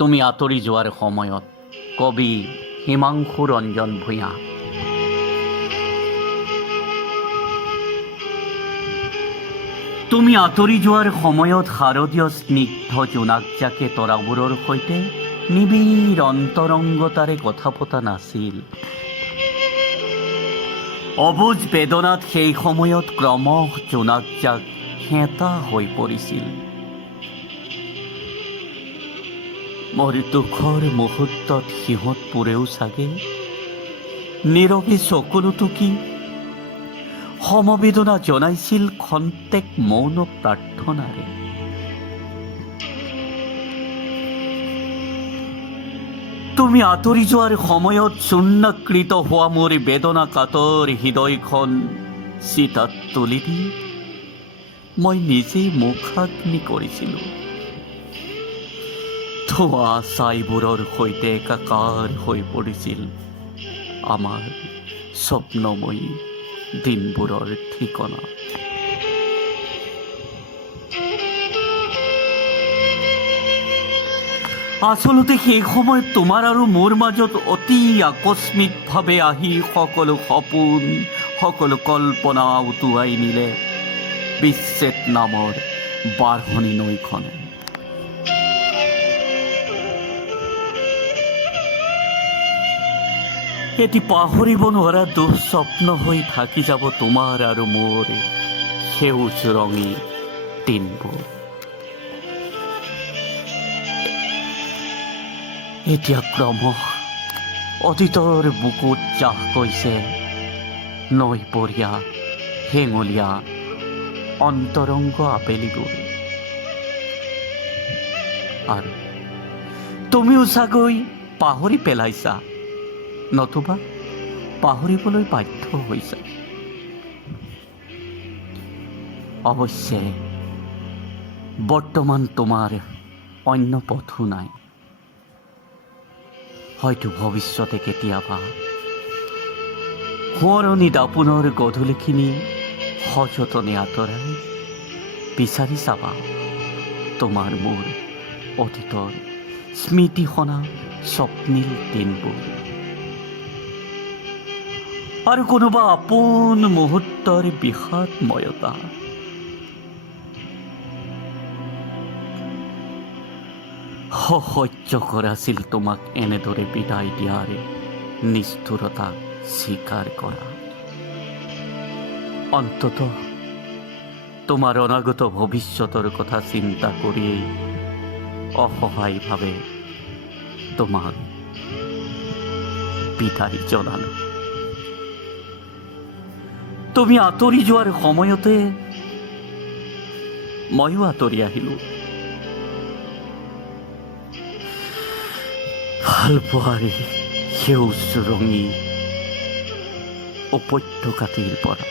তুমি আঁতৰি যোৱাৰ সময়ত। কবি হিমাংশু ৰঞ্জন ভূঞা। তুমি আঁতৰি যোৱাৰ সময়ত শাৰদীয় স্নিগ্ধ জোনাকজাকে তৰাবোৰৰ সৈতে নিবিড় অন্তৰংগতাৰে কথা পতা নাছিল। অবুজ বেদনাত সেই সময়ত ক্ৰমশ জোনাকজাক হেঁতা হৈ পৰিছিল। মোৰ দুখৰ মুহূৰ্তত সিহঁতবোৰেও চাগে নীৰৱে চকুলো টুকি সমবেদনা জনাইছিল খন্তেক মৌন প্ৰাৰ্থনাৰে। তুমি আঁতৰি যোৱাৰ সময়ত চূৰ্ণাকৃত হোৱা মোৰ বেদনা কাতৰ হৃদয়খন চিতাত তুলি দি মই নিজেই মুখাগ্নি কৰিছিলোঁ। ধোঁৱা ছাইবোৰৰ সৈতে একাকাৰ হৈ পৰিছিল আমাৰ স্বপ্নময়ী দিনবোৰৰ ঠিকনা। আচলতে সেই সময়ত তোমাৰ আৰু মোৰ মাজত অতি আকস্মিকভাৱে আহি সকলো সপোন, সকলো কল্পনা উটুৱাই নিলে বিচ্ছেদ নামৰ বাঢ়নী নৈখনে। এটি পাহৰিব নোৱাৰা দুঃস্বপ্ন হৈ থাকি যাব তোমাৰ আৰু মোৰ সেউজ ৰঙী দিনবোৰ। এতিয়া ক্ৰমশ অতীতৰ বুকুত জাহ গৈছে নৈপৰীয়া হেঙুলীয়া অন্তৰংগ আবেলিবোৰ। আৰু তুমিও চাগৈ পাহৰি পেলাইছা, নতুবা পাহৰিবলৈ বাধ্য হৈছা। অৱশ্যে বৰ্তমান তোমাৰ অন্য পথো নাই। হয়তো ভৱিষ্যতে কেতিয়াবা সোঁৱৰণি দাপোনৰ গধূলিখিনি সযতনে আঁতৰাই বিচাৰি চাবা তোমাৰ মোৰ অতীতৰ স্মৃতিসনা স্বপ্নীল দিনবোৰ। আৰু কোনোবা আপোন মুহূৰ্তৰ বিষাদময়তা। সহ্যকৰ আছিল তোমাক এনেদৰে বিদায় দিয়াৰ নিষ্ঠুৰতা স্বীকাৰ কৰা। অন্ততঃ তোমাৰ অনাগত ভৱিষ্যতৰ কথা চিন্তা কৰিয়েই অসহায়ভাৱে তোমাক বিদায় জনালো। তুমি আঁতৰি যোৱাৰ সময়তে ময়ো আঁতৰি আহিলোঁ। ভালপোৱাৰী সেউজ ৰঙী উপত্যকাটিৰ পৰা।